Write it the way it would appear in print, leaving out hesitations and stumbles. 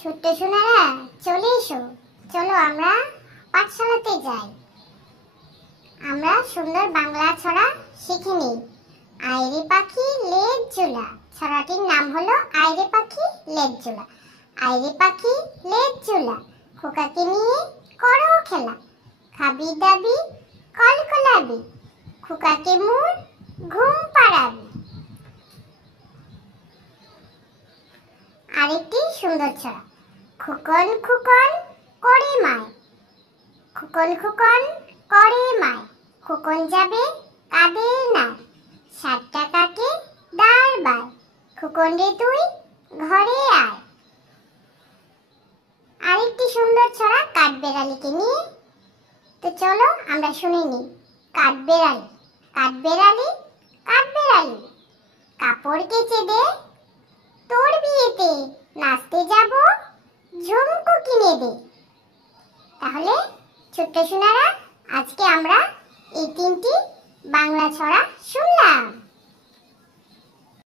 ছোট্ট সোনারা চলে এসো, চলো আমরা পাঠশালাতে যাই। আমরা সুন্দর বাংলা ছড়া শিখে নিই। আইরে পাখি লেজ ঝোলা, ছড়াটির নাম হলো আইরে পাখি লেজ ঝোলা। আইরে পাখি লেজ ঝোলা, খোকাকে নিয়ে করো খেলা। খাবি দাবি কলকলাবি, খোকাকে মোর ঘুম পাড়াবি। আরেকটি সুন্দর ছড়া। খোকন খোকন করে মায়, খোকন খোকন করে মায়, খোকন যাবে কাঁদে না, 7 টাকাকে দাঁড় বায়, খোকন রে তুই ঘরে আয়। আরেকটি সুন্দর ছড়া কাঠবেড়ালিকে নিয়ে। তো চলো আমরা শুনে নিই। কাঠবেড়ালি, কাঠবেড়ালি, কাঠবেড়ালি, কাপড় কেচে দে, তোর বিয়েতে নাচতে যাব, ঝুমকো কিনে দে। তাহলে ছোট্ট সোনারা, আজকে আমরা এই 3টি বাংলা ছড়া